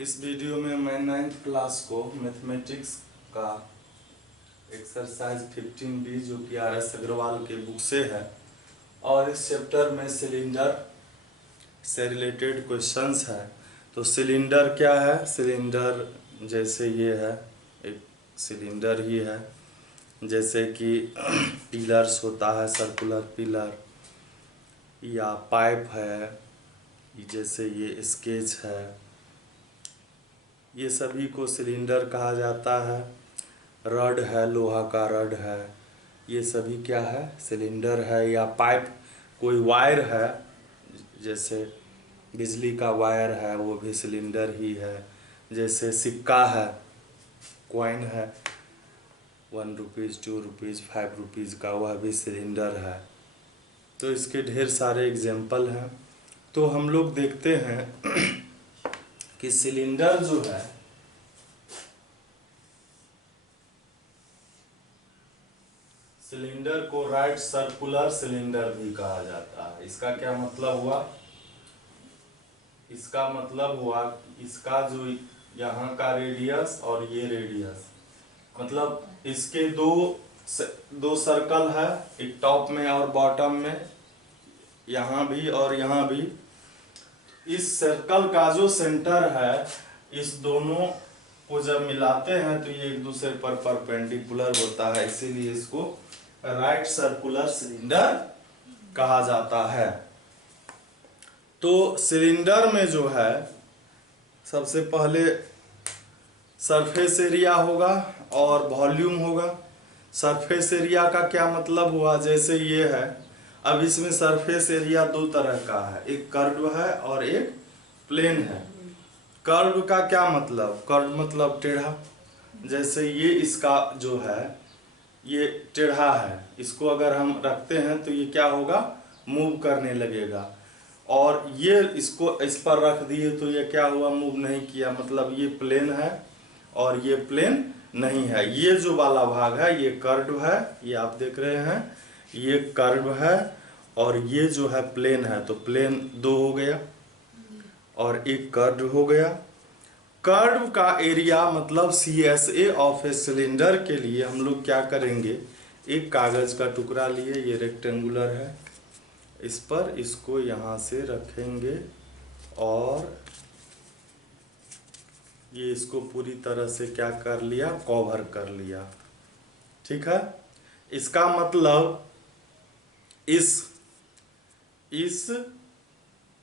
इस वीडियो में मैं 9th क्लास को मैथमेटिक्स का एक्सरसाइज 15B जो कि RS अग्रवाल के बुक से है और इस चैप्टर में सिलेंडर से रिलेटेड क्वेश्चंस है। तो सिलेंडर क्या है? सिलेंडर जैसे ये है, एक सिलेंडर ही है, जैसे कि पिलर्स होता है, सर्कुलर पिलर, या पाइप है, जैसे ये स्केच है, ये सभी को सिलेंडर कहा जाता है। रड है, लोहा का रड है, ये सभी क्या है? सिलेंडर है। या पाइप, कोई वायर है, जैसे बिजली का वायर है, वो भी सिलेंडर ही है। जैसे सिक्का है, कॉइन है, 1 रुपीज़, 2 रुपीज़, 5 रुपीज़ का, वह भी सिलेंडर है। तो इसके ढेर सारे एग्जाम्पल हैं। तो हम लोग देखते हैं कि सिलेंडर जो है, सिलेंडर को राइट सर्कुलर सिलेंडर भी कहा जाता है। इसका क्या मतलब हुआ? इसका मतलब हुआ इसका जो यहाँ का रेडियस और ये रेडियस, मतलब इसके दो सर्कल है, एक टॉप में और बॉटम में, यहाँ भी और यहाँ भी। इस सर्कल का जो सेंटर है, इस दोनों को जब मिलाते हैं तो ये एक दूसरे पर परपेंडिकुलर होता है, इसीलिए इसको राइट सर्कुलर सिलेंडर कहा जाता है। तो सिलेंडर में जो है, सबसे पहले सरफेस एरिया होगा और वॉल्यूम होगा। सरफेस एरिया का क्या मतलब हुआ? जैसे ये है, अब इसमें सरफेस एरिया दो तरह का है, एक कर्व है और एक प्लेन है। कर्व का क्या मतलब? कर्व मतलब टेढ़ा। जैसे ये इसका जो है, ये टेढ़ा है, इसको अगर हम रखते हैं तो ये क्या होगा? मूव करने लगेगा। और ये इसको इस पर रख दिए तो ये क्या हुआ? मूव नहीं किया, मतलब ये प्लेन है और ये प्लेन नहीं है। ये जो वाला भाग है ये कर्व है, ये आप देख रहे हैं, ये कर्व है और ये जो है प्लेन है। तो प्लेन दो हो गया और एक कर्व हो गया। कर्व का एरिया मतलब CSA ऑफ ए सिलेंडर के लिए हम लोग क्या करेंगे? एक कागज का टुकड़ा लिए, ये रेक्टेंगुलर है, इस पर इसको यहाँ से रखेंगे और ये इसको पूरी तरह से क्या कर लिया? कवर कर लिया। ठीक है। इसका मतलब इस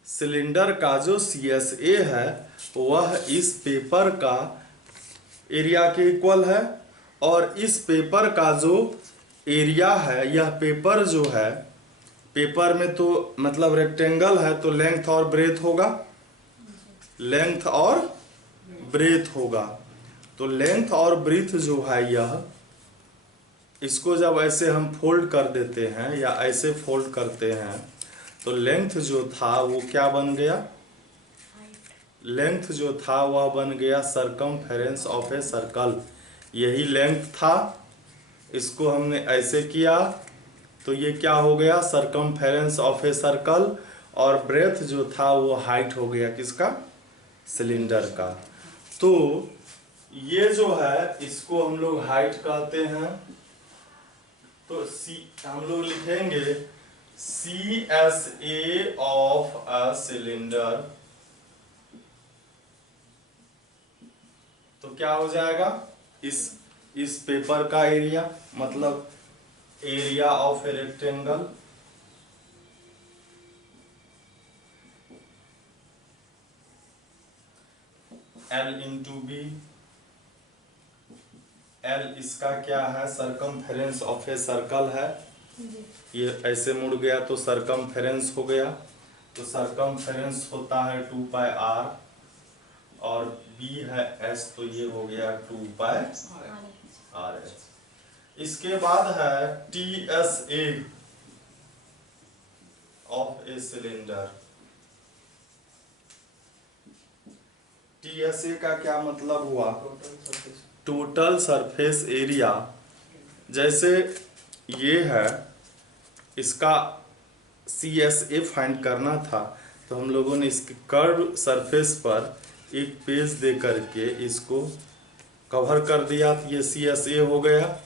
सिलेंडर का जो CSA है वह इस पेपर का एरिया के इक्वल है, और इस पेपर का जो एरिया है, यह पेपर जो है, पेपर में तो मतलब रेक्टेंगल है तो लेंथ और ब्रेथ होगा, लेंथ और ब्रेथ होगा। तो लेंथ और ब्रेथ जो है यह, इसको जब ऐसे हम फोल्ड कर देते हैं या ऐसे फोल्ड करते हैं तो लेंथ जो था वो क्या बन गया? लेंथ जो था वह बन गया सरकमफेरेंस ऑफ ए सर्कल। यही लेंथ था, इसको हमने ऐसे किया तो ये क्या हो गया? Circumference of a circle. और ब्रेथ जो था वो हाइट हो गया किसका? सिलेंडर का। तो ये जो है, इसको हम लोग हाइट कहते हैं। तो हम लोग लिखेंगे CSA ऑफ अ सिलेंडर। तो क्या हो जाएगा? इस पेपर का एरिया, मतलब area of a rectangle, L into B. L इसका क्या है? सरकमफेरेंस ऑफ ए सर्कल है, ये ऐसे मुड़ गया तो सरकमफेरेंस हो गया। तो सरकमफेरेंस होता है 2πr, और B है S, तो ये हो गया 2πr। इसके बाद है TSA of a cylinder. TSA का क्या मतलब हुआ? Total surface area. जैसे ये है, इसका CSA फाइंड करना था तो हम लोगों ने इसके कर्व सरफेस पर एक पेज दे करके इसको कवर कर दिया तो ये CSA हो गया।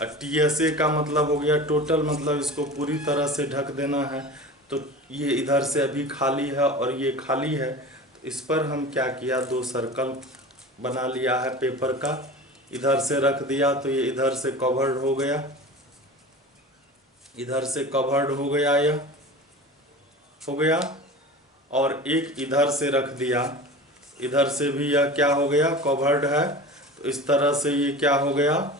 और TSA का मतलब हो गया टोटल, मतलब इसको पूरी तरह से ढक देना है। तो ये इधर से अभी खाली है और ये खाली है, तो इस पर हम क्या किया, 2 सर्कल बना लिया है पेपर का, इधर से रख दिया तो ये इधर से कवर्ड हो गया, इधर से कवर्ड हो गया, यह हो गया। और एक इधर से रख दिया, इधर से भी यह क्या हो गया, कवर्ड है। तो इस तरह से ये क्या हो गया,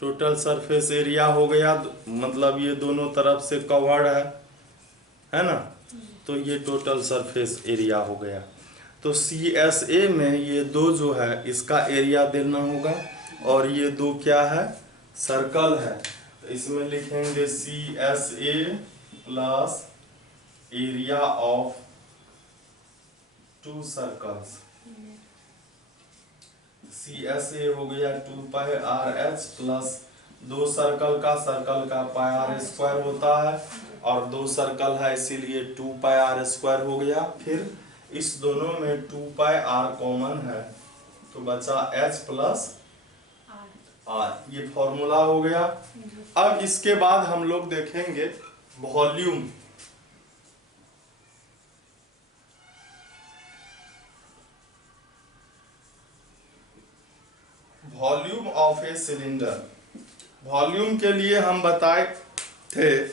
टोटल सरफेस एरिया हो गया, मतलब ये दोनों तरफ से कवर्ड है ना। तो ये टोटल सरफेस एरिया हो गया। तो CSA में ये 2 जो है इसका एरिया देना होगा, और ये 2 क्या है, सर्कल है। तो इसमें लिखेंगे CSA plus area of 2 circles. CSA हो गया 2 पाई RH प्लस 2 सर्कल का पाई R स्क्वायर होता है, और 2 सर्कल है इसीलिए 2 पाई R स्क्वायर हो गया। फिर इस दोनों में 2 पाई R कॉमन है, तो बचा H प्लस R, ये फॉर्मूला हो गया। अब इसके बाद हम लोग देखेंगे volume. Volume of a cylinder. Volume के लिए हम बताए थे,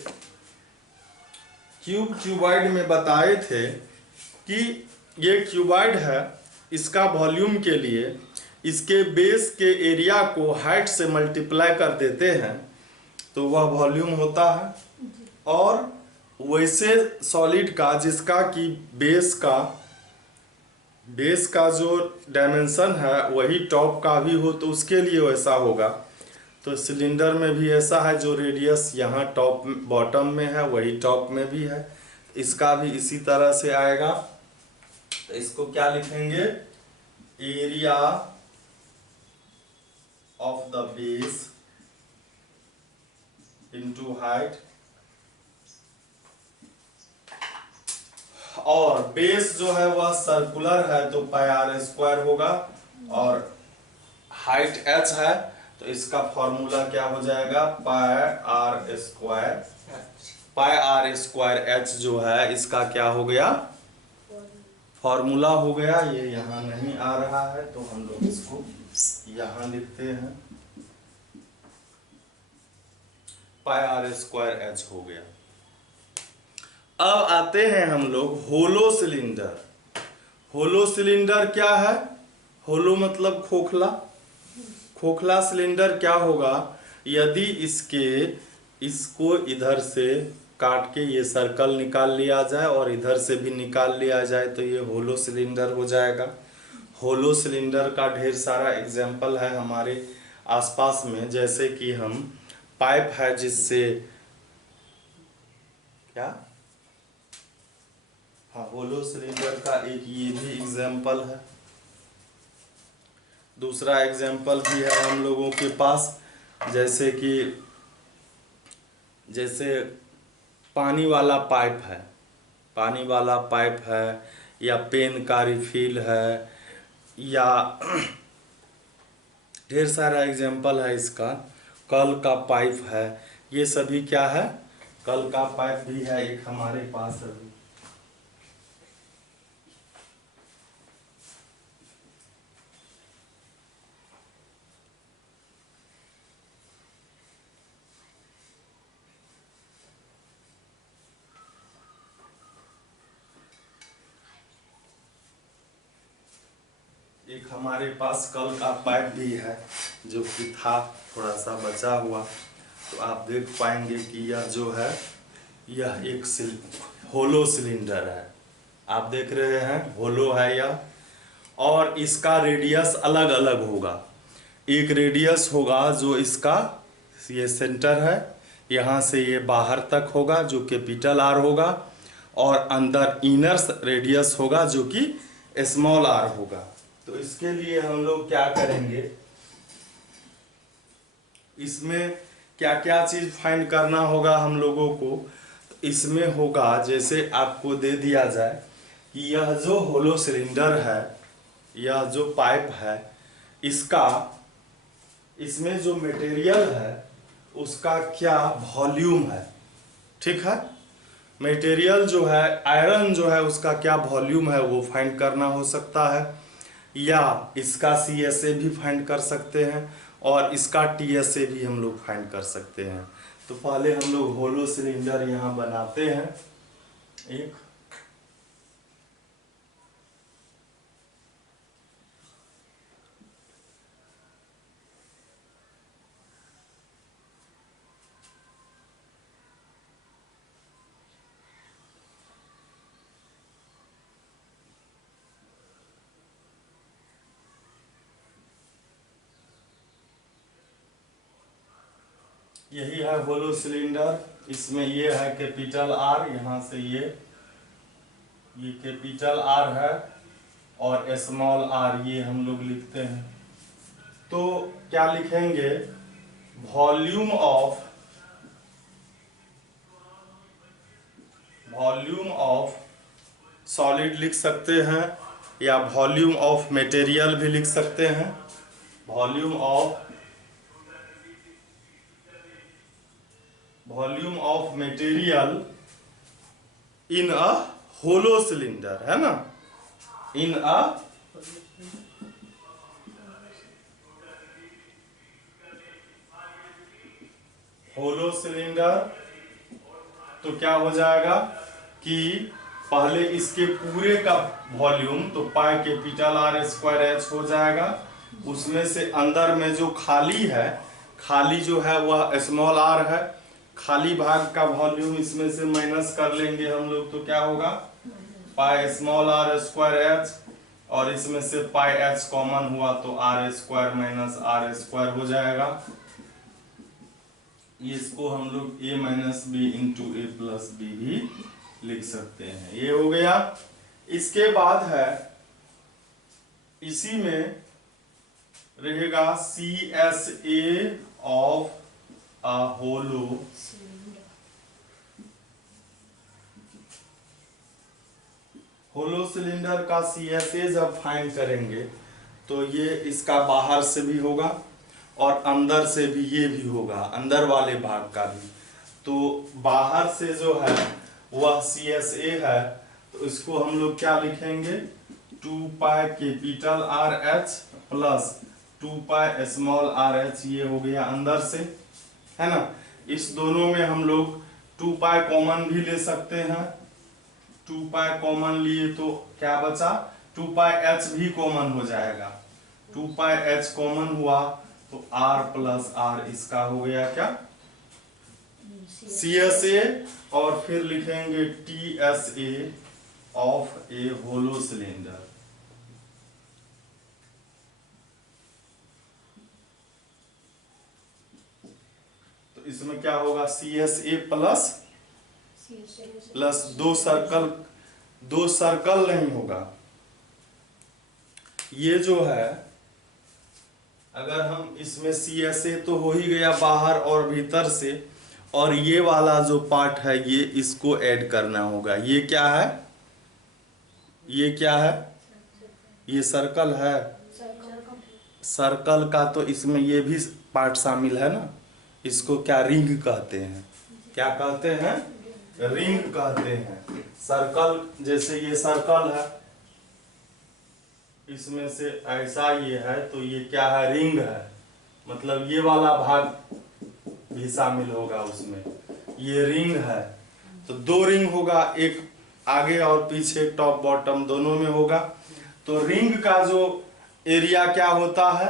क्यूबॉइड में बताए थे कि ये क्यूबॉइड है, इसका वॉल्यूम के लिए इसके बेस के एरिया को हाइट से मल्टीप्लाई कर देते हैं तो वह वॉल्यूम होता है। और वैसे सॉलिड का जिसका कि बेस का जो डायमेंशन है वही टॉप का भी हो, तो उसके लिए वैसा होगा। तो सिलेंडर में भी ऐसा है, जो रेडियस यहाँ टॉप बॉटम में है वही टॉप में भी है, इसका भी इसी तरह से आएगा। तो इसको क्या लिखेंगे, area of the base into height. और बेस जो है वह सर्कुलर है तो पाई R स्क्वायर होगा, और हाइट h है तो इसका फॉर्मूला क्या हो जाएगा, पाई R स्क्वायर h जो है इसका क्या हो गया, फॉर्मूला हो गया। ये यहाँ नहीं आ रहा है तो हम लोग इसको यहाँ लिखते हैं, पाई R स्क्वायर h हो गया। अब आते हैं हम लोग होलो सिलेंडर। होलो सिलेंडर क्या है, होलो मतलब खोखला। खोखला सिलेंडर क्या होगा, यदि इसको इधर से काट के ये सर्कल निकाल लिया जाए और इधर से भी निकाल लिया जाए तो ये होलो सिलेंडर हो जाएगा। होलो सिलेंडर का ढेर सारा एग्जाम्पल है हमारे आसपास में, जैसे कि हम पाइप है जिससे क्या, हाँ, होलो सिलेंडर का एक ये भी एग्जाम्पल है। दूसरा एग्जाम्पल भी है हम लोगों के पास, जैसे पानी वाला पाइप है, या पेन का रिफिल है, या ढेर सारा एग्जाम्पल है इसका। कल का पाइप है, ये सभी क्या है, कल का पाइप भी है एक हमारे पास अभी। एक हमारे पास कल का पाइप भी है जो कि था थोड़ा सा बचा हुआ, तो आप देख पाएंगे कि यह जो है यह एक होलो सिलेंडर है। आप देख रहे हैं होलो है यह, और इसका रेडियस अलग अलग होगा। एक रेडियस होगा जो इसका ये सेंटर है, यहाँ से ये बाहर तक होगा जो कैपिटल R होगा, और अंदर इनर रेडियस होगा जो कि स्मॉल r होगा। तो इसके लिए हम लोग क्या करेंगे, इसमें क्या क्या चीज फाइंड करना होगा हम लोगों को। तो इसमें होगा, जैसे आपको दे दिया जाए कि यह जो होलो सिलेंडर है, यह जो पाइप है, इसका इसमें जो मटेरियल है उसका क्या वॉल्यूम है। ठीक है, मटेरियल जो है आयरन जो है उसका क्या वॉल्यूम है वो फाइंड करना हो सकता है, या इसका CSA भी फाइंड कर सकते हैं और इसका TSA भी हम लोग फाइंड कर सकते हैं। तो पहले हम लोग होलो सिलेंडर यहाँ बनाते हैं एक। यही है होलो सिलेंडर। इसमें ये है कैपिटल R, यहाँ से ये कैपिटल R है और स्मॉल r ये हम लोग लिखते हैं। तो क्या लिखेंगे, वॉल्यूम ऑफ सॉलिड लिख सकते हैं या वॉल्यूम ऑफ मटेरियल भी लिख सकते हैं। Volume of material in a hollow cylinder, है ना, इन अ होलो सिलेंडर। तो क्या हो जाएगा कि पहले इसके पूरे का वॉल्यूम तो pi capital R square H हो जाएगा, उसमें से अंदर में जो खाली है, खाली जो है वह स्मॉल r है, खाली भाग का वॉल्यूम इसमें से माइनस कर लेंगे हम लोग, तो क्या होगा pi small r square H, और इसमें से पाई H कॉमन हुआ तो R square minus R square हो जाएगा। इसको हम लोग a minus B into A plus B भी लिख सकते हैं। ये हो गया। इसके बाद है इसी में रहेगा CSA of a hollow cylinder का CSA जब फाइंड करेंगे तो ये इसका बाहर से भी होगा और अंदर से भी, ये भी होगा अंदर वाले भाग का भी। तो बाहर से जो है वह CSA है, तो इसको हम लोग क्या लिखेंगे, 2 pi capital R H plus 2 pi small r H, ये हो गया अंदर से, है ना। इस दोनों में हम लोग 2 पाई कॉमन भी ले सकते हैं। 2 पाई कॉमन लिए तो क्या बचा, 2 पाई H भी कॉमन हो जाएगा। 2 पाई H कॉमन हुआ तो R प्लस R इसका हो गया क्या, CSA, और फिर लिखेंगे TSA of a hollow cylinder. तो इसमें क्या होगा, CSA प्लस दो सर्कल नहीं होगा। ये जो है अगर हम इसमें CSA तो हो ही गया बाहर और भीतर से, और ये वाला जो पार्ट है ये इसको ऐड करना होगा। ये क्या है, ये क्या है, ये सर्कल है, सर्कल का तो इसमें ये भी पार्ट शामिल है ना। इसको क्या रिंग कहते हैं, क्या कहते हैं, रिंग कहते हैं। सर्कल जैसे ये सर्कल है, इसमें से ऐसा ये है तो ये क्या है, रिंग है, मतलब ये वाला भाग भी शामिल होगा उसमें। ये रिंग है तो 2 रिंग होगा, एक आगे और पीछे, टॉप बॉटम दोनों में होगा। तो रिंग का जो एरिया क्या होता है,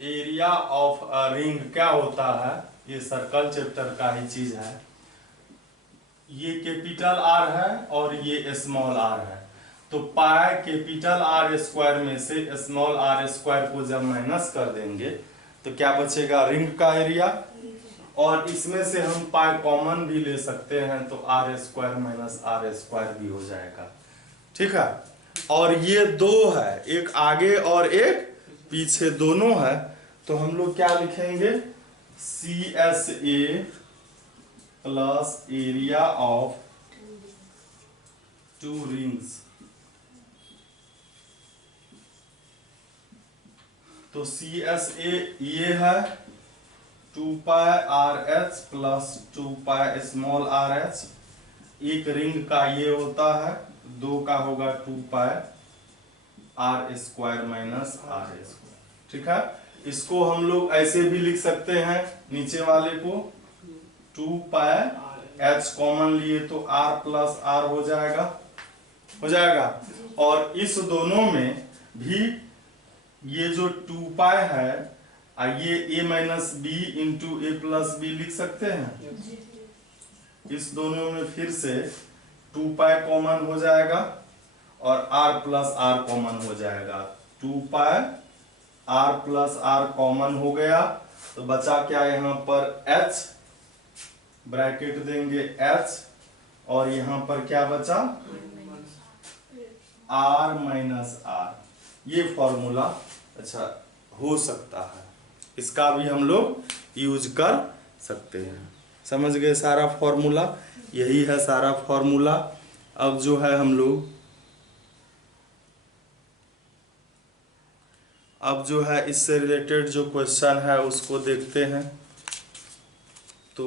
एरिया ऑफ अ रिंग क्या होता है, ये सर्कल चैप्टर का ही चीज है। ये कैपिटल R है और ये स्मॉल r है, तो पाई कैपिटल R स्क्वायर में से स्मॉल r स्क्वायर को जब माइनस कर देंगे तो क्या बचेगा, रिंग का एरिया। और इसमें से हम पाई कॉमन भी ले सकते हैं तो R square minus R square भी हो जाएगा। ठीक है, और ये 2 है, एक आगे और एक पीछे दोनों है, तो हम लोग क्या लिखेंगे, CSA plus area of 2 rings. तो CSA ये है 2 पाई RH plus 2 pi small RH। एक रिंग का ये होता है, 2 का होगा 2 पाई R square minus R square. ठीक है, इसको हम लोग ऐसे भी लिख सकते हैं, नीचे वाले को 2 पाई H कॉमन लिए तो R प्लस R हो जाएगा। और इस दोनों में भी ये जो 2 पाई है, ये a minus B into A plus B लिख सकते हैं। इस दोनों में फिर से 2 पाई कॉमन हो जाएगा और r प्लस r कॉमन हो जाएगा। 2 पाई r प्लस r कॉमन हो गया तो बचा क्या यहाँ पर h, ब्रैकेट देंगे h, और यहाँ पर क्या बचा r माइनस r। ये फॉर्मूला अच्छा हो सकता है, इसका भी हम लोग यूज कर सकते हैं। समझ गए सारा फॉर्मूला, यही है सारा फॉर्मूला। अब जो है हम लोग इससे रिलेटेड जो क्वेश्चन है उसको देखते हैं। तो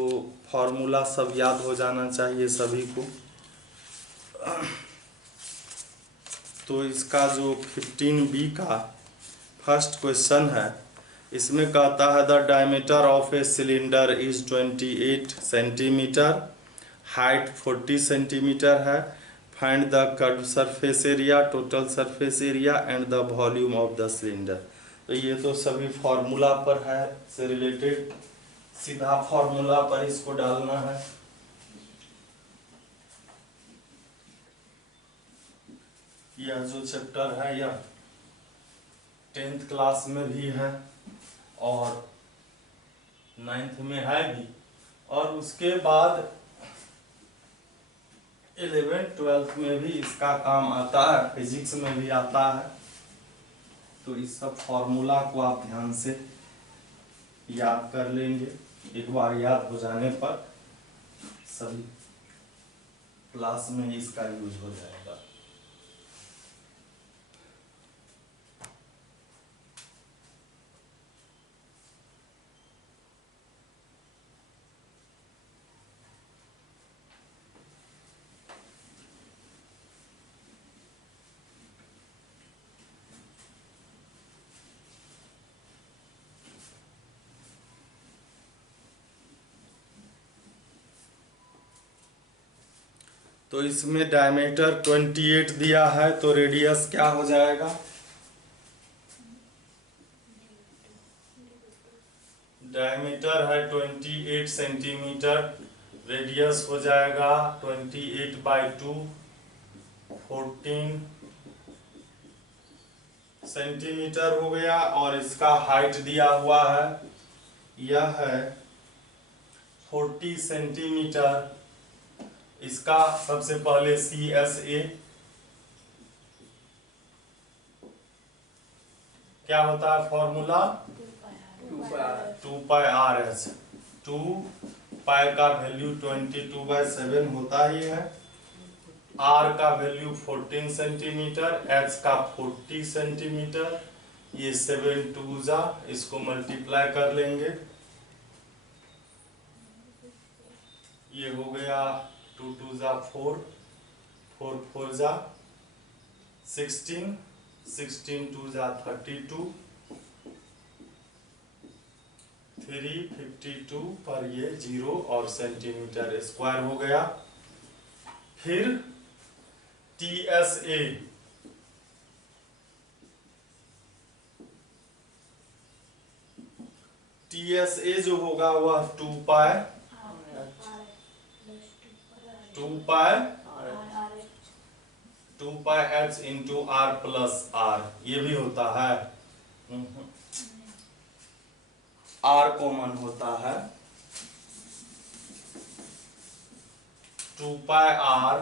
फॉर्मूला सब याद हो जाना चाहिए सभी को। तो इसका जो 15B का फर्स्ट क्वेश्चन है, इसमें कहता है the diameter of a cylinder is 28 centimetre, height 40 centimetre है, find the curve surface area, total surface area and the volume of the cylinder. तो ये तो सभी फॉर्मूला पर है से रिलेटेड, सीधा फॉर्मूला पर इसको डालना है। यह जो चैप्टर है यह 10th क्लास में भी है और 9th में है भी, और उसके बाद 11th 12th में भी इसका काम आता है, फिजिक्स में भी आता है। तो इस सब फॉर्मूला को आप ध्यान से याद कर लेंगे, एक बार याद हो जाने पर सभी क्लास में इसका यूज हो जाएगा। तो इसमें डायमीटर 28 दिया है, तो रेडियस क्या हो जाएगा? डायमीटर है 28 सेंटीमीटर, रेडियस हो जाएगा 28/2, 14 सेंटीमीटर हो गया। और इसका हाइट दिया हुआ है, यह है 40 सेंटीमीटर। इसका सबसे पहले CSA क्या होता है फॉर्मूला? 2 पाई RH। 2 पाई का वैल्यू 22/7 होता ही है, R का वैल्यू 14 सेंटीमीटर, H का 40 सेंटीमीटर। ये 7 2 जा, इसको मल्टीप्लाई कर लेंगे, ये हो गया 2 2 जा 4, 4 4 जा 16, 16 2 जा 32, 352 पर ये 0 और सेंटीमीटर स्क्वायर हो गया। फिर TSA जो होगा वह 2 पाई H into R plus R, ये भी होता है, R कॉमन होता है, 2 पाई R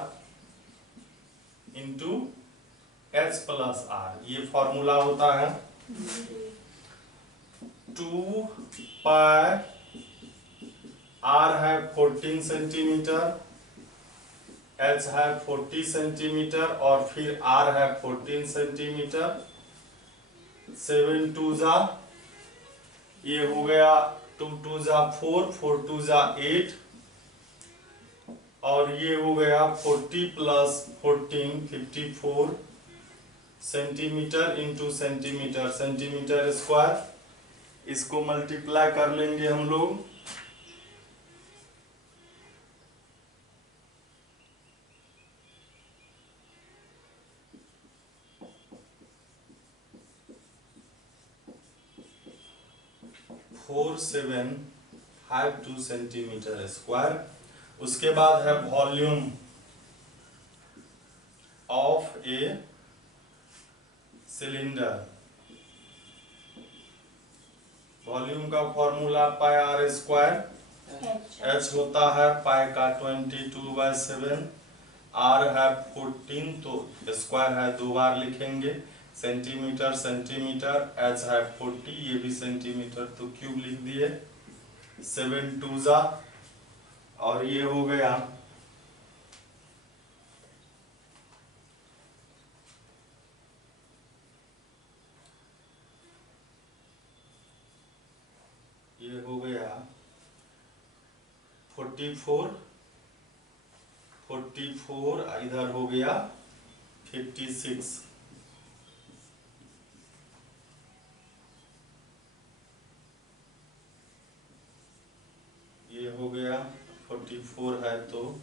into H plus R, ये फॉर्मूला होता है। 2 पाई R है 14 सेंटीमीटर, एच है 40 सेंटीमीटर और फिर आर है 14 सेंटीमीटर। 7 2 जा, ये हो गया 2 2 जा 4, 4 2 जा 8, और ये हो गया 40 plus 14 54 centimetre into centimetre, centimetre square. इसको मल्टीप्लाई कर लेंगे हम लोग। Four 752 centimetre square. उसके बाद है volume of a cylinder. Volume का formula pi are square, h होता है पाई का 22/7, आर है 14 तो स्क्वायर है 2 बार लिखेंगे, सेंटीमीटर सेंटीमीटर, एच है 40, ये भी सेंटीमीटर तो क्यूब लिख दिए। 7 2 जा, और ये हो गया ये हो गया 44, 44 इधर हो गया 56। ये हो गया 44 है तो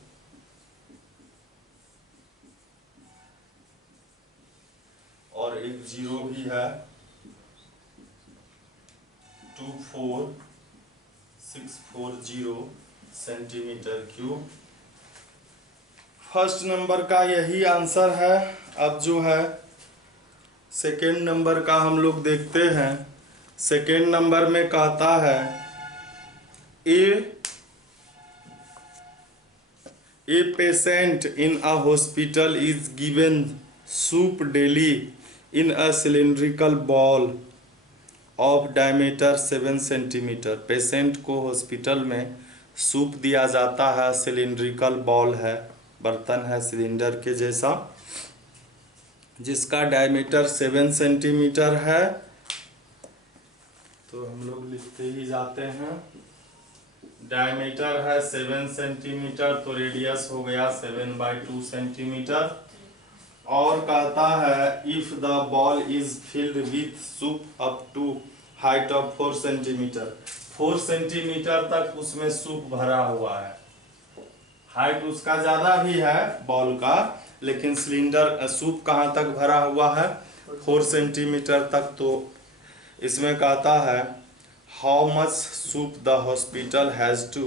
और एक जीरो भी है, 24640 सेंटीमीटर क्यूब। फर्स्ट नंबर का यही आंसर है। अब जो है सेकेंड नंबर का हम लोग देखते हैं। सेकेंड नंबर में कहता है A patient in a hospital is given soup daily in a cylindrical ball of diameter 7 centimetre. Patient को हॉस्पिटल में सूप दिया जाता है, सिलिंड्रिकल बॉल है, बर्तन है सिलेंडर के जैसा, जिसका डायमीटर 7 सेंटीमीटर है। तो हम लोग लिखते ही जाते हैं। डायमीटर है 7 सेंटीमीटर तो रेडियस हो गया 7/2 सेंटीमीटर। और कहता है if the bowl is filled with soup up to height of 4 centimetre, 4 centimetre तक उसमें सूप भरा हुआ है। हाइट उसका ज्यादा भी है बॉल का, लेकिन सिलेंडर सूप कहाँ तक भरा हुआ है 4 सेंटीमीटर तक। तो इसमें कहता है how much soup the hospital has to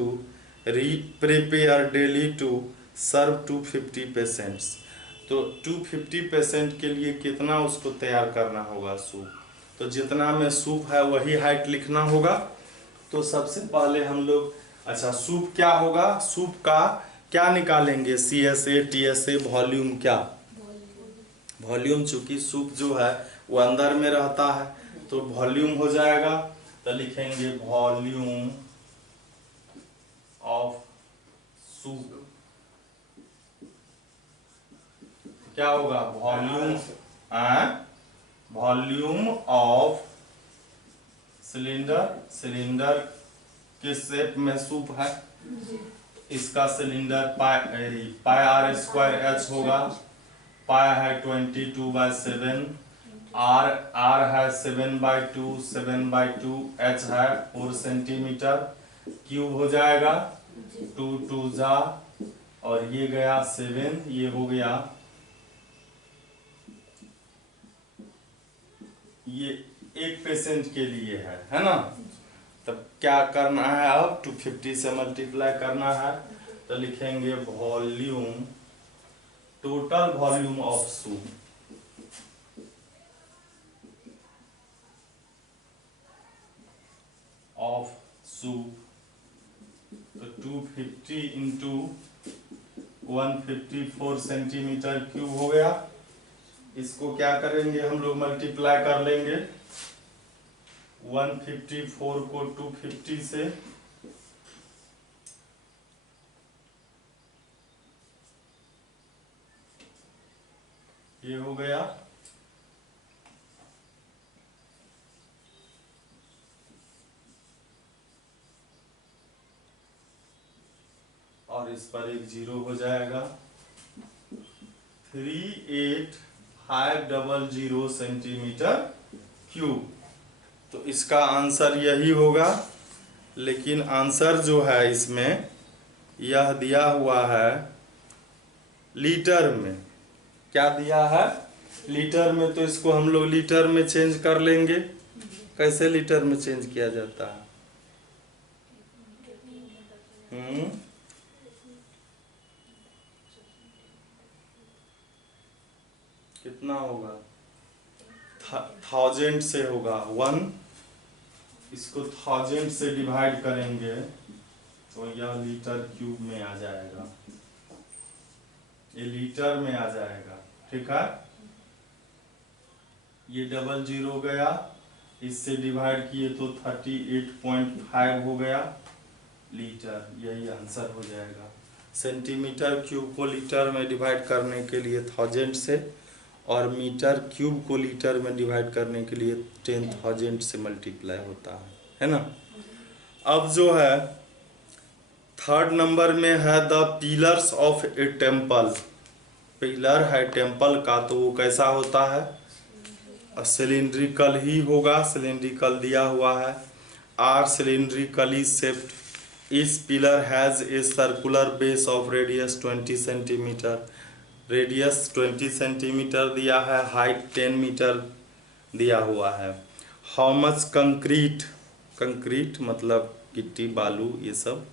prepare daily to serve 250 patients. तो 250 पेशेंट के लिए कितना उसको तैयार करना होगा सूप। तो जितना में सूप है वही हाइट लिखना होगा। तो सबसे पहले हम लोग अच्छा सूप क्या होगा, सूप का क्या निकालेंगे, CSA TSA वॉल्यूम। क्या वॉल्यूम, चूंकि सूप जो है वो अंदर में रहता है तो वॉल्यूम हो जाएगा। तो लिखेंगे वॉल्यूम ऑफ सूप क्या होगा, वॉल्यूम ऑफ सिलेंडर। सिलेंडर किस शेप में सूप है, इसका cylinder pi are square H होगा। पाई है 22/7, आर है 7/2, 7/2, एच है 4 सेंटीमीटर, क्यूब हो जाएगा 2 2 जा, और ये गया 7, ये हो गया, ये एक पेशेंट के लिए है ना। तब क्या करना है, अब 250 से मल्टीप्लाई करना है। तो लिखेंगे volume, total volume of soup, तो 250 इंटू 154 सेंटीमीटर क्यूब हो गया। इसको क्या करेंगे हम लोग, मल्टीप्लाई कर लेंगे। 154 को 250 से, ये हो गया। और इस पर एक 0 हो जाएगा। 38500 सेंटीमीटर क्यूब। तो इसका आंसर यही होगा। लेकिन आंसर जो है इसमें यह दिया हुआ है लीटर में। क्या दिया है? लीटर में। तो इसको हम लोग लीटर में चेंज कर लेंगे। कैसे लीटर में चेंज किया जाता है? कितना होगा? 1000 से होगा 1। इसको 1000 से डिवाइड करेंगे तो यह लीटर क्यूब में आ जाएगा। ये लीटर में आ जाएगा। ठीक है। ये 00 गया, इससे डिवाइड किए तो 38.5 हो गया लीटर। यही आंसर हो जाएगा। सेंटीमीटर क्यूब को लीटर में डिवाइड करने के लिए 1000 से, और मीटर क्यूब को लीटर में डिवाइड करने के लिए 10,000 से मल्टीप्लाई होता है ना। अब जो है थर्ड नंबर में है the pillars of A temple. Pillar है टेम्पल का, तो वो कैसा होता है? सिलिंड्रिकल ही होगा। सिलिंड्रिकल दिया हुआ है। Are cylindrically shaped. इस pillar has a circular base of radius 20 centimetre. Radius 20 centimetre दिया है। हाइट 10 मीटर दिया हुआ है। हाउ मच कंक्रीट, कंक्रीट मतलब गिट्टी बालू ये सब,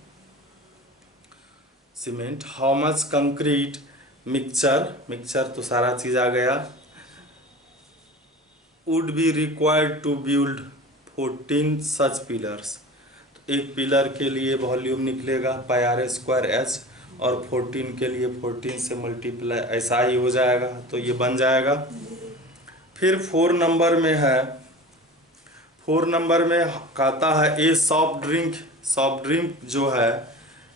cement. How much concrete mixture, mixture तो सारा चीज आ गया। Would be required to build 14 such pillars. तो एक पिलर के लिए वॉल्यूम निकलेगा πr²h, और 14 के लिए 14 से मल्टीप्लाई, ऐसा ही हो जाएगा। तो ये बन जाएगा। फिर 4 नंबर में है, 4 नंबर में कहता है ए सॉफ्ट ड्रिंक। सॉफ्ट ड्रिंक जो है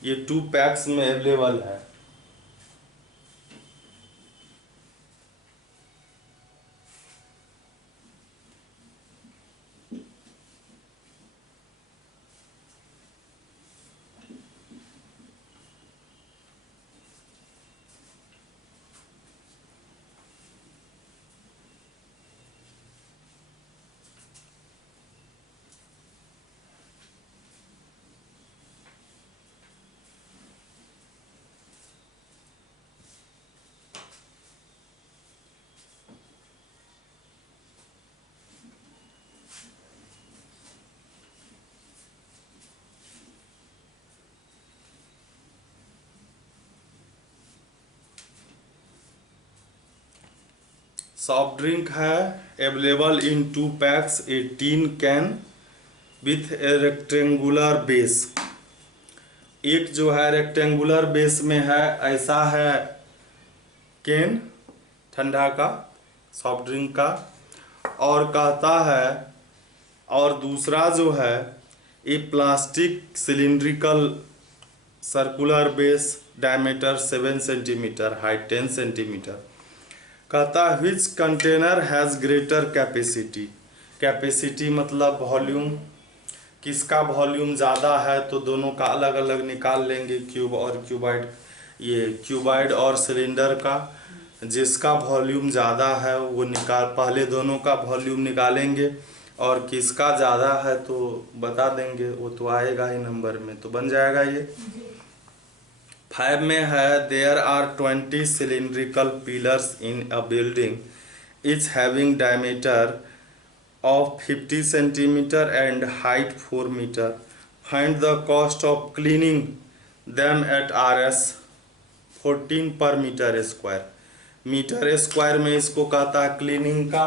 ये 2 पैक्स में अवेलेबल है। सॉफ्ट ड्रिंक है available in 2 PACS A tin can with A rectangular base. एक जो है रेक्टेंगुलर बेस में है, ऐसा है कैन ठंडा का, सॉफ्ट ड्रिंक का। और कहता है, और दूसरा जो है ये plastic cylindrical circular base, diameter 7 centimetre, height 10 centimetre. कहता है which container has greater capacity. Capacity मतलब वॉल्यूम, किसका वॉल्यूम ज़्यादा है, तो दोनों का अलग अलग निकाल लेंगे, क्यूब और क्यूबाइड। ये क्यूबाइड और सिलेंडर का जिसका वॉल्यूम ज़्यादा है वो निकाल, पहले दोनों का वॉल्यूम निकालेंगे, और किसका ज़्यादा है तो बता देंगे, वो तो आएगा ही नंबर में, तो बन जाएगा ये। 5 में है there are 20 cylindrical pillars in a building each having diameter of 50 centimeter and height 4 meter. Find the cost of cleaning them at Rs 14 per meter square. Metre square में इसको कहता है क्लीनिंग का।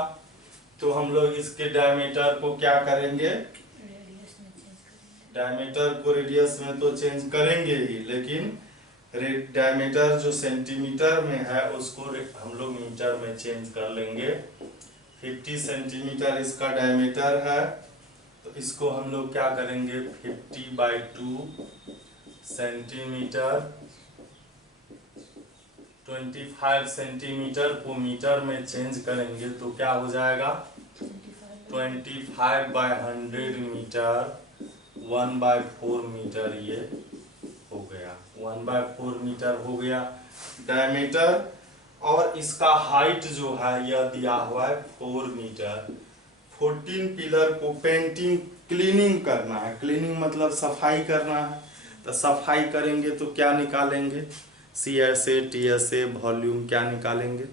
तो हम लोग इसके डायमीटर को क्या करेंगे? डायमीटर को रेडियस में तो चेंज करेंगे ही, लेकिन डायमीटर जो सेंटीमीटर में है उसको हम लोग मीटर में चेंज कर लेंगे। 50 सेंटीमीटर इसका डायमीटर है, तो इसको हम लोग क्या करेंगे? 50/2 सेंटीमीटर 25 सेंटीमीटर को मीटर में चेंज करेंगे तो क्या हो जाएगा 25/100 मीटर 1/4 मीटर ये हो गया 1/4 मीटर हो गया डायमीटर। और इसका हाइट जो है यह दिया हुआ है 4 मीटर। 14 पिलर को पेंटिंग क्लीनिंग करना है, क्लीनिंग मतलब सफाई करना है, तो सफाई करेंगे तो क्या निकालेंगे CSA TSA वॉल्यूम क्या निकालेंगे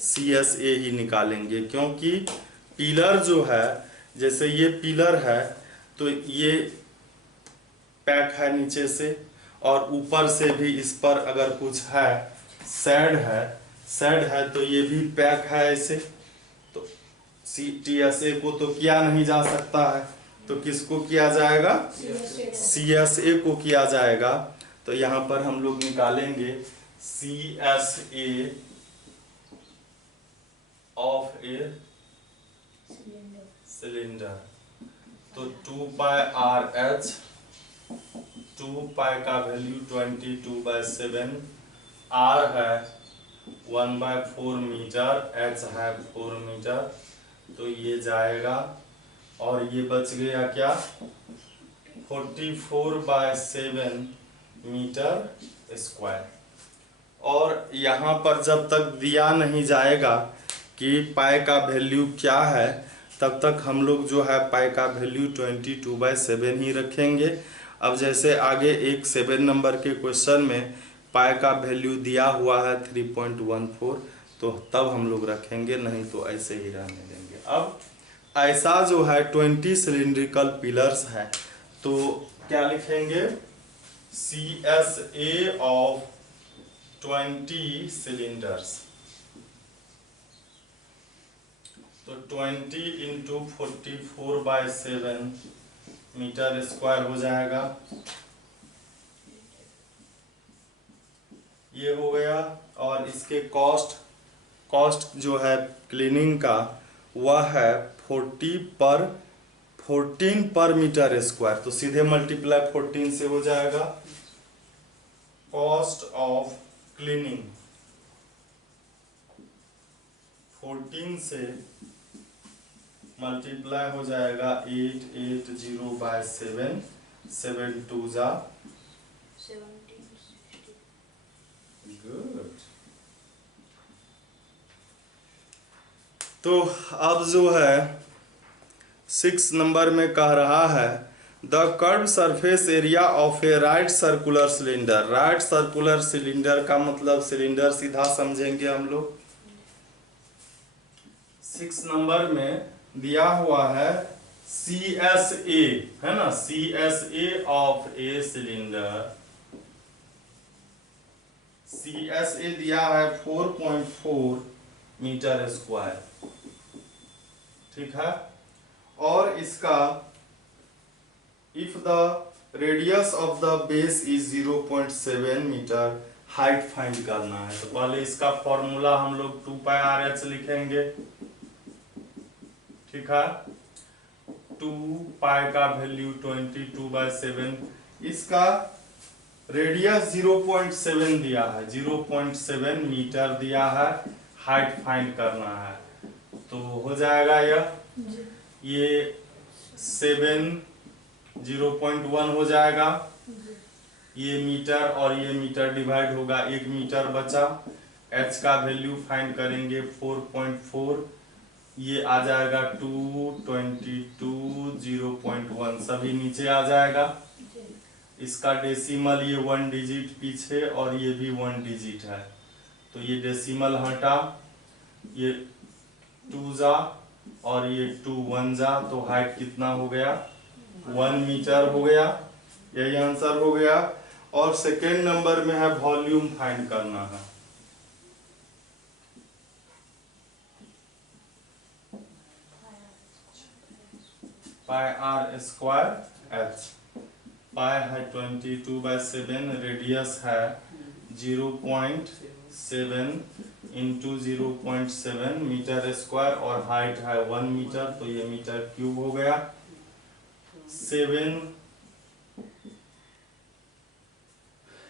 CSA ही निकालेंगे, क्योंकि पिलर जो है जैसे ये पिलर है तो ये पैक है नीचे से और ऊपर से भी इस पर अगर कुछ है शेड है तो ये भी पैक है ऐसे, तो TSA को तो किया नहीं जा सकता है तो किसको किया जाएगा CSA को किया जाएगा। तो यहाँ पर हम लोग निकालेंगे CSA ऑफ ए सिलेंडर, तो 2πRH 2π का वैल्यू 22/7, R है 1/4 मीटर, H है 4 मीटर, तो ये जाएगा और ये बच गया क्या 44/7 मीटर स्क्वायर। और यहाँ पर जब तक दिया नहीं जाएगा कि पाई का वैल्यू क्या है तब तक हम लोग जो है पाई का वैल्यू 22/7 ही रखेंगे। अब जैसे आगे एक 7 नंबर के क्वेश्चन में पाई का वैल्यू दिया हुआ है 3.14, तो तब हम लोग रखेंगे, नहीं तो ऐसे ही रहने देंगे। अब ऐसा जो है 20 सिलिंड्रिकल पिलर्स है तो क्या लिखेंगे CSA ऑफ 20 सिलिंडर्स, तो 20 इंटू 44/7 मीटर स्क्वायर हो जाएगा, ये हो गया। और इसके कॉस्ट जो है क्लीनिंग का वह है 14 पर मीटर स्क्वायर, तो सीधे मल्टीप्लाई 14 से हो जाएगा। कॉस्ट ऑफ क्लीनिंग 14 से मल्टीप्लाई हो जाएगा 880/7, 7 2 जा गुड। तो अब जो है 6 नंबर में कह रहा है the curve surface area of A right circular cylinder. Right circular cylinder का मतलब सिलेंडर सीधा समझेंगे हम लोग। 6 नंबर में दिया हुआ है CSA है ना, CSA of a cylinder, CSA दिया है 4.4 मीटर स्क्वायर, ठीक है। और इसका if the radius of the base is 0.7 metre, height find करना है। तो पहले इसका फॉर्मूला हम लोग 2πRH लिखेंगे, ठीक है। 2π का वैल्यू 22/7, इसका रेडियस 0.7 दिया है, 0.7 मीटर दिया है, हाइट फाइंड करना है, तो हो जाएगा ये 7 0.1 हो जाएगा, ये मीटर और ये मीटर डिवाइड होगा, 1 मीटर बचा। H का वैल्यू फाइंड करेंगे 4.4, ये आ जाएगा 222 0.1, सभी नीचे आ जाएगा। इसका डेसिमल ये 1 डिजिट पीछे और ये भी 1 डिजिट है, तो ये डेसिमल हटा, ये 2 जा और ये 2 1 जा, तो हाइट कितना हो गया 1 मीटर हो गया, यही आंसर हो गया। और सेकेंड नंबर में है वॉल्यूम फाइंड करना है, πr²h, पाई है 22/7, रेडियस है 0.7 इंटू 0.7 मीटर स्क्वायर और हाइट है 1 मीटर, तो ये मीटर क्यूब हो गया। 7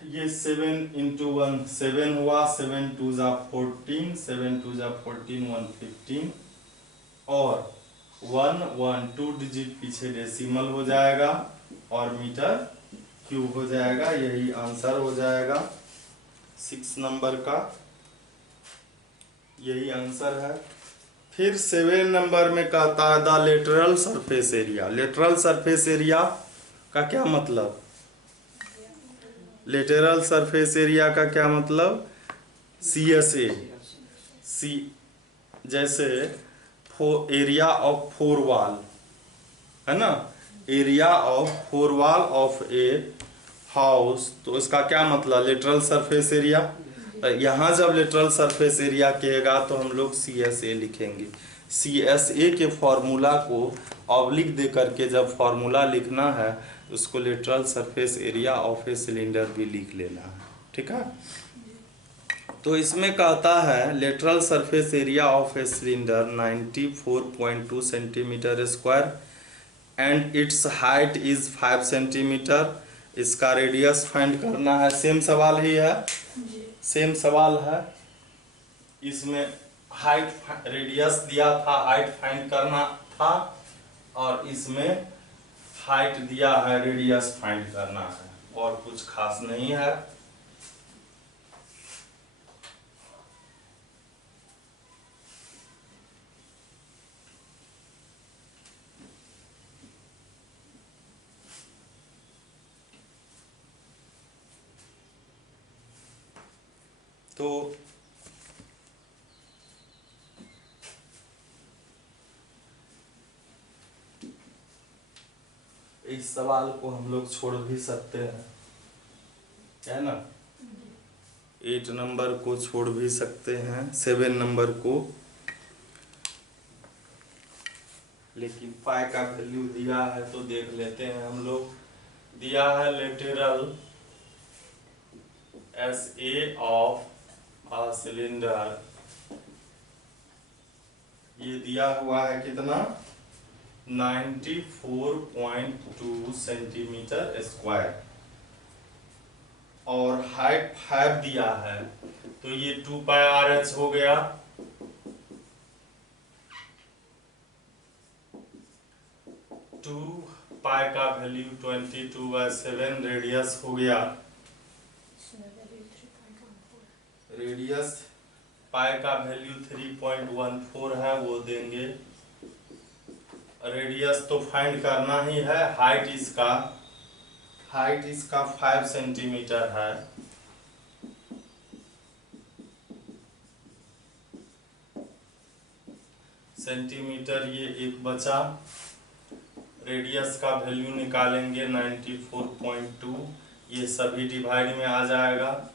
ये 7 × 1 7 हुआ, 7 2 जा 14, 7 2 जा 14 115 और 1 1 2 डिजिट पीछे डेसिमल हो जाएगा और मीटर क्यूब हो जाएगा। यही आंसर हो जाएगा 6 नंबर का, यही आंसर है। फिर 7 नंबर में कहता है the lateral surface area. Lateral surface area का क्या मतलब? लेटरल सरफेस एरिया का क्या मतलब? CSA, सी जैसे एरिया ऑफ 4 वॉल है ना, area of 4 wall of a house, तो इसका क्या मतलब? Lateral surface area. यहाँ जब लेटरल सरफेस एरिया कहेगा तो हम लोग CSA लिखेंगे। CSA के फॉर्मूला को ऑब्लिक दे करके जब फॉर्मूला लिखना है तो उसको lateral surface area of a cylinder भी लिख लेना है, ठीक है। तो इसमें कहता है lateral surface area of a cylinder 94.2 centimetre square and it's height is 5 centimetre. इसका रेडियस फाइंड करना है। सेम सवाल ही है, सेम सवाल है। इसमें हाइट रेडियस दिया था, हाइट फाइंड करना था, और इसमें हाइट दिया है, रेडियस फाइंड करना है, और कुछ खास नहीं है। तो इस सवाल को हम लोग छोड़ भी सकते हैं, है ना। 8 नंबर को छोड़ भी सकते हैं, 7 नंबर को, लेकिन पाई का वैल्यू दिया है तो देख लेते हैं हम लोग। दिया है lateral SA of a cylinder, ये दिया हुआ है कितना? 94.2 सेंटीमीटर स्क्वायर, और हाइट 5 दिया है, तो ये 2πRH हो गया। टू पाई का वैल्यू 22/7, रेडियस हो गया, रेडियस पाई का वैल्यू 3.14 है, वो देंगे। रेडियस तो फाइंड करना ही है। हाइट इसका 5 सेंटीमीटर है, सेंटीमीटर ये एक बचा। रेडियस का वैल्यू निकालेंगे 94.2, ये सभी डिवाइड में आ जाएगा।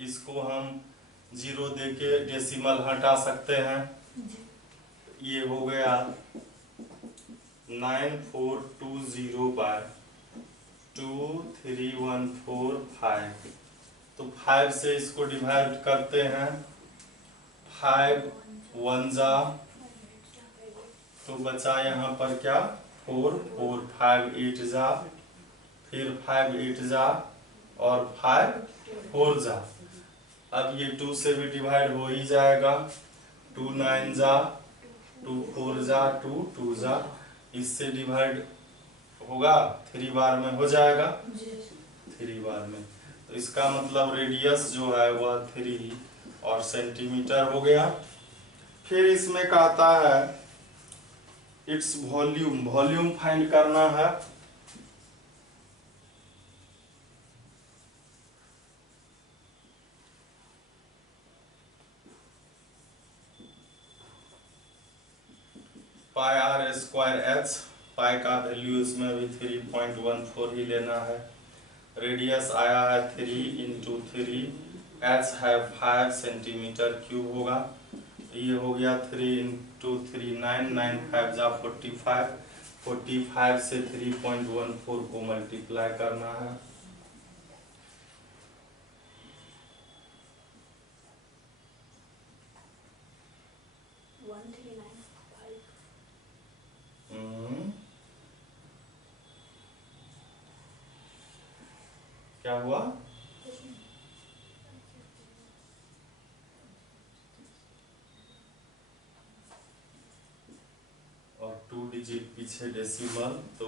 इसको हम 0 देके डेसिमल हटा सकते हैं। ये हो गया 9420/2314 तो 5 से इसको डिवाइड करते हैं। 5 1 जा, तो बचा यहाँ पर क्या? 4 4 5 8 जा, फिर 5 8 जा, और 5 4 जा। अब ये 2 से भी डिवाइड हो ही जाएगा। 2 9 जा, 2 4 जा, 2 2 जा, इससे डिवाइड होगा 3 बार में हो जाएगा, 3 बार में। तो इसका मतलब रेडियस जो है वह 3 और सेंटीमीटर हो गया। फिर इसमें कहता है इट्स वॉल्यूम, वॉल्यूम फाइंड करना है। πr²h, पाई का वैल्यू इसमें भी 3.14 ही लेना है। रेडियस आया है 3 × 3, h है 5 सेंटीमीटर क्यूब होगा। ये हो गया 3 × 3 9 9 5 जा 45, 45 से 3.14 को मल्टीप्लाई करना है। क्या हुआ? और 2 डिजिट पीछे डेसिमल, तो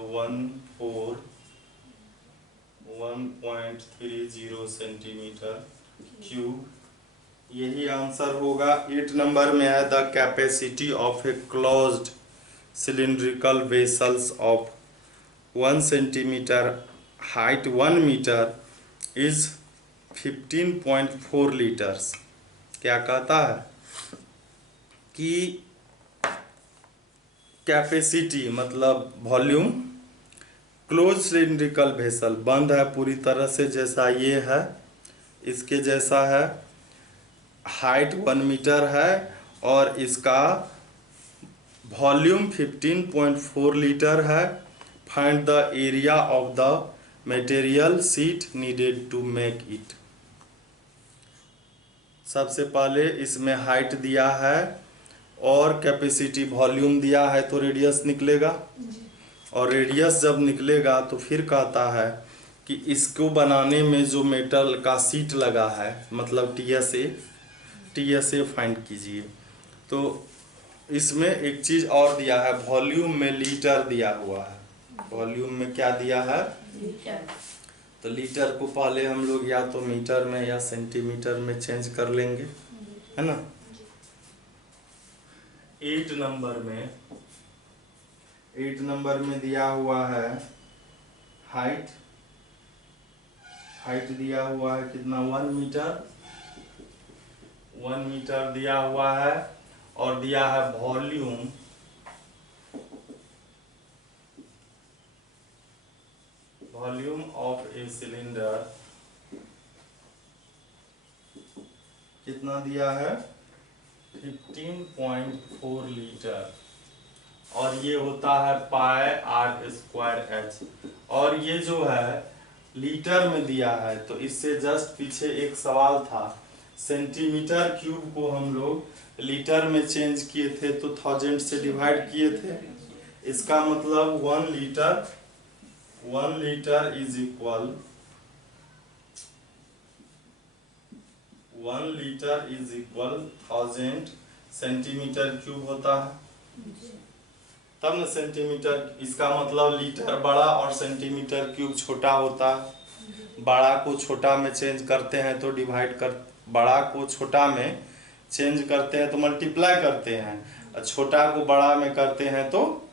1.30 सेंटीमीटर क्यूब। यही आंसर होगा। 8 नंबर में है the capacity of a closed cylindrical vessels of 1 centimetre height 1 metre is 15.4 litres. क्या कहता है कि कैपेसिटी मतलब वॉल्यूम, क्लोज सिलिंड्रिकल वेसल बंद है पूरी तरह से, जैसा ये है इसके जैसा है, हाइट 1 मीटर है और इसका वॉल्यूम 15.4 लीटर है। Find the area of the material sheet needed to make it. सबसे पहले इसमें हाइट दिया है और कैपेसिटी वॉल्यूम दिया है, तो रेडियस निकलेगा। और रेडियस जब निकलेगा तो फिर कहता है कि इसको बनाने में जो मेटल का सीट लगा है मतलब टीएसए फाइंड कीजिए। तो इसमें एक चीज़ और दिया है, वॉल्यूम में लीटर दिया हुआ है। वॉल्यूम में क्या दिया है? लीटर। तो लीटर को पहले हम लोग या तो मीटर में या सेंटीमीटर में चेंज कर लेंगे, है ना। 8 नंबर में दिया हुआ है हाइट दिया हुआ है कितना? 1 मीटर। 1 मीटर दिया हुआ है और दिया है वॉल्यूम ऑफ ए सिलेंडर कितना दिया है? 15.4 लीटर। और ये होता है पाई आर स्क्वायर एच। और ये जो है लीटर में दिया है, तो इससे जस्ट पीछे एक सवाल था, सेंटीमीटर क्यूब को हम लोग लीटर में चेंज किए थे तो 1000 से डिवाइड किए थे। इसका मतलब 1 litre is equal 1000 centimetre cube होता है। तब न सेंटीमीटर, इसका मतलब लीटर बड़ा और सेंटीमीटर क्यूब छोटा होता है। बड़ा को छोटा में चेंज करते हैं तो बड़ा को छोटा में चेंज करते हैं तो मल्टीप्लाई करते हैं, और छोटा को बड़ा में करते हैं तो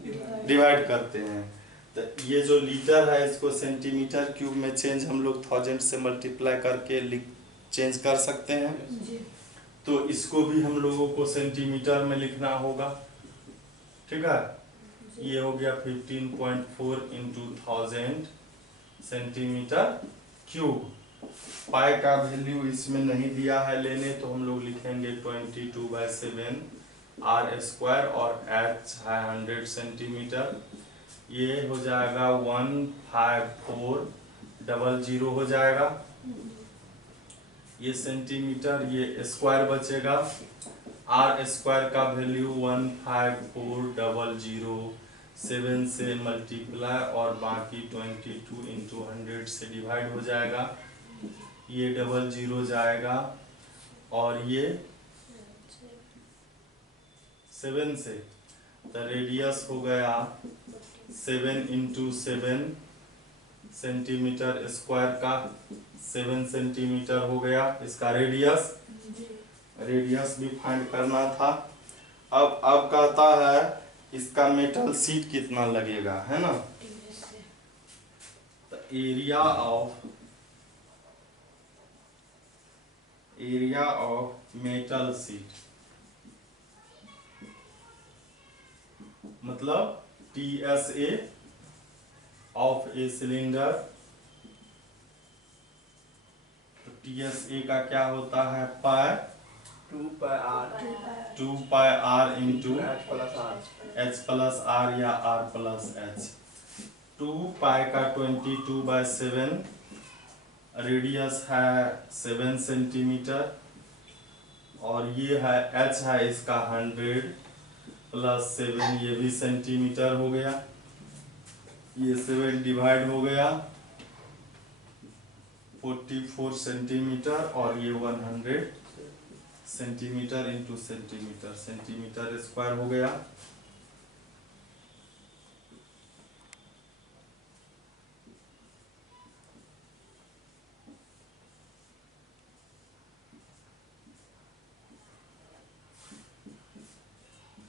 डिवाइड करते हैं। तो ये जो लीटर है इसको सेंटीमीटर क्यूब में चेंज हम लोग 1000 से मल्टीप्लाई करके चेंज कर सकते हैं। तो इसको भी हम लोगों को सेंटीमीटर में लिखना होगा, ठीक है। ये हो गया 15.4 इंटू 1000 सेंटीमीटर क्यूब। पाई का वैल्यू इसमें नहीं दिया है लेने, तो हम लोग लिखेंगे 22/7 आर स्क्वायर और एच है 100 सेंटीमीटर। ये हो जाएगा 15400 हो जाएगा। ये सेंटीमीटर, ये स्क्वायर बचेगा। आर स्क्वायर का वैल्यू 15400 से मल्टीप्लाई और बाकी 22 इंटू 100 से डिवाइड हो जाएगा। ये 00 जाएगा और ये 7 से, तो रेडियस हो गया 7 इंटू 7 सेंटीमीटर स्क्वायर का 7 सेंटीमीटर हो गया इसका रेडियस भी फाइंड करना था। अब कहता है इसका मेटल सीट कितना लगेगा, है ना। तो एरिया ऑफ मेटल सीट मतलब TSA ऑफ ए सिलेंडर। तो TSA का क्या होता है? Pi 2 pi r into H plus r या R प्लस H। 2 पाई का 22/7, रेडियस है 7 सेंटीमीटर और ये है H है इसका 100 प्लस 7, ये भी सेंटीमीटर हो गया। ये 7 डिवाइड हो गया 44 सेंटीमीटर और ये 100 centimetre into centimetre, centimetre square हो गया।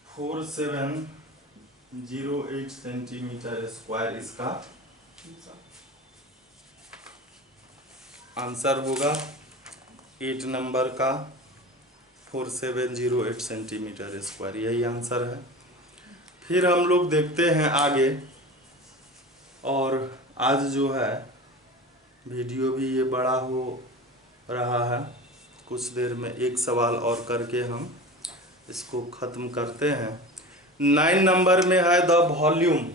फोर 4708 सेंटीमीटर स्क्वायर इसका आंसर होगा। 8 नंबर का 4708 सेंटीमीटर स्क्वायर यही आंसर है। फिर हम लोग देखते हैं आगे, और आज जो है वीडियो भी ये बड़ा हो रहा है, कुछ देर में एक सवाल और करके हम इसको ख़त्म करते हैं। 9 नंबर में है द वॉल्यूम।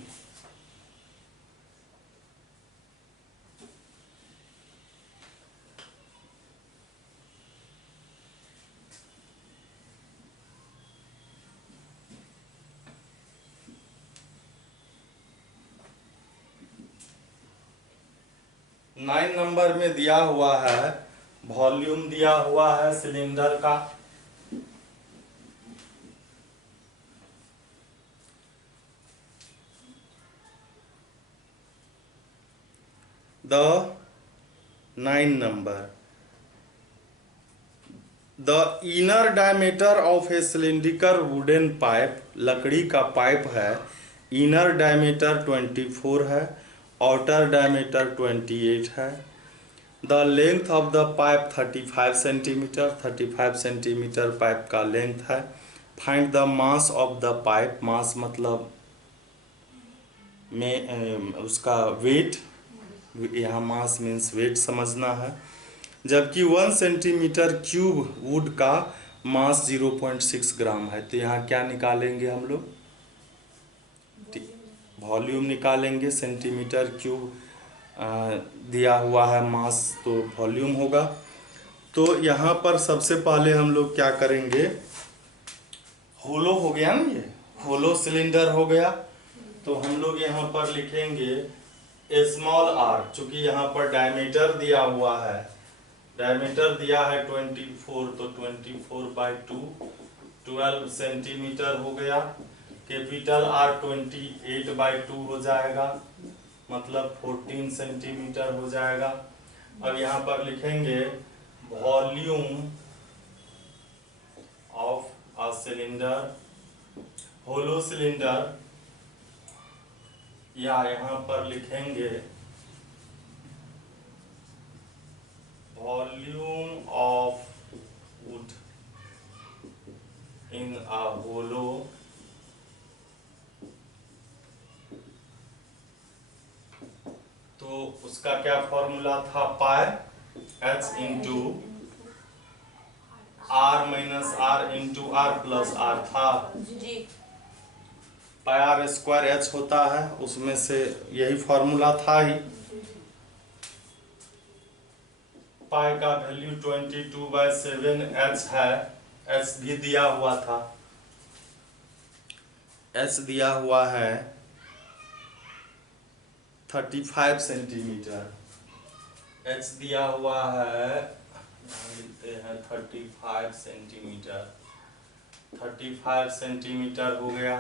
नाइन नंबर में दिया हुआ है वॉल्यूम, दिया हुआ है सिलेंडर का। The 9 number, the inner diameter of A cylindrical wooden pipe, लकड़ी का पाइप है, इनर डायमीटर 24 है, आउटर डायमीटर 28 है। The length of the pipe 35 centimetre, 35 centimetre pipe का लेंथ है। Find the mass of the pipe, mass मतलब में उसका वेट, यहाँ मास मीन्स वेट समझना है। जबकि 1 सेंटीमीटर क्यूब वुड का मास 0.6 ग्राम है, तो यहाँ क्या निकालेंगे हम लोग? वॉल्यूम निकालेंगे। सेंटीमीटर क्यूब दिया हुआ है मास, तो वॉल्यूम होगा। तो यहाँ पर सबसे पहले हम लोग क्या करेंगे, होलो हो गया ना, ये होलो सिलेंडर हो गया, तो हम लोग यहाँ पर लिखेंगे स्मॉल आर। चूंकि यहाँ पर डायमीटर दिया हुआ है, डायमीटर दिया है 24, तो 24/2 12 सेंटीमीटर हो गया। कैपिटल आर 28/2 हो जाएगा, मतलब 14 सेंटीमीटर हो जाएगा। अब यहाँ पर लिखेंगे volume of a cylinder, hollow cylinder, या यहाँ पर लिखेंगे volume of wood in a hollow तो उसका क्या फॉर्मूला था, pi h into R minus r into R plus r था। पाई आर स्क्वायर एच होता है, उसमें से यही फॉर्मूला था ही। पाई का वैल्यू 22/7 एच है, एच भी दिया हुआ था, एच दिया हुआ है 35 सेंटीमीटर, एच दिया हुआ है, लिखते हैं 35 सेंटीमीटर, 35 सेंटीमीटर हो गया।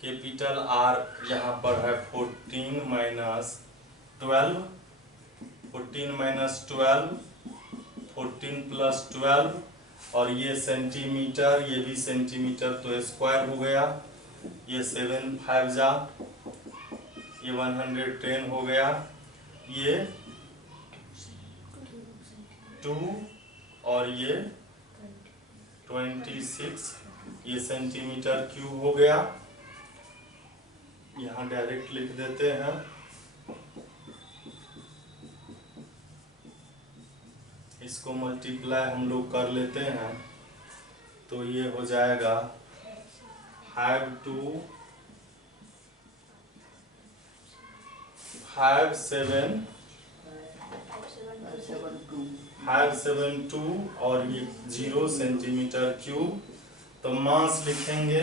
कैपिटल आर यहाँ पर है 14 माइनस 12, 14 माइनस 12, 14 प्लस 12, और ये सेंटीमीटर, ये भी सेंटीमीटर, तो स्क्वायर हो गया। ये 7 5 जा, ये 110 हो गया, ये 2 और ये 26, ये सेंटीमीटर क्यूब हो गया। यहाँ डायरेक्ट लिख देते हैं, इसको मल्टीप्लाई हम लोग कर लेते हैं, तो ये हो जाएगा 572 और ये 0 सेंटीमीटर क्यूब। तो मास लिखेंगे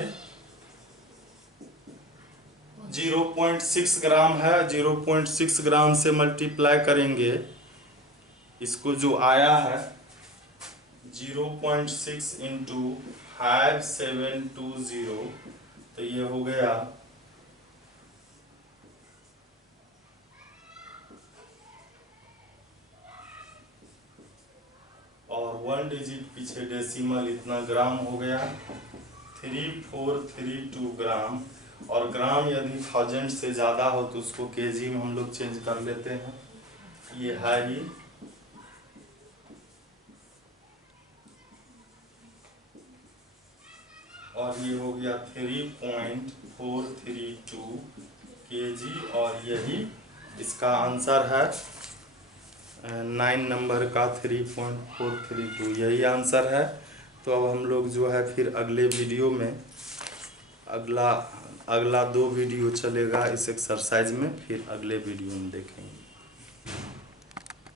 0.6 ग्राम है, 0.6 ग्राम से मल्टीप्लाई करेंगे इसको जो आया है 0.6 इंटू 5720, तो ये हो गया 1 डिजिट पीछे डेसिमल, इतना ग्राम हो गया 3432 ग्राम। और ग्राम यदि 1000 से ज़्यादा हो तो उसको केजी में हम लोग चेंज कर लेते हैं, ये है ही। और ये हो गया 3.432 केजी, और यही इसका आंसर है 9 नंबर का 3.432, यही आंसर है। तो अब हम लोग जो है फिर अगले वीडियो में अगला 2 वीडियो चलेगा इस एक्सरसाइज में, फिर अगले वीडियो में देखेंगे।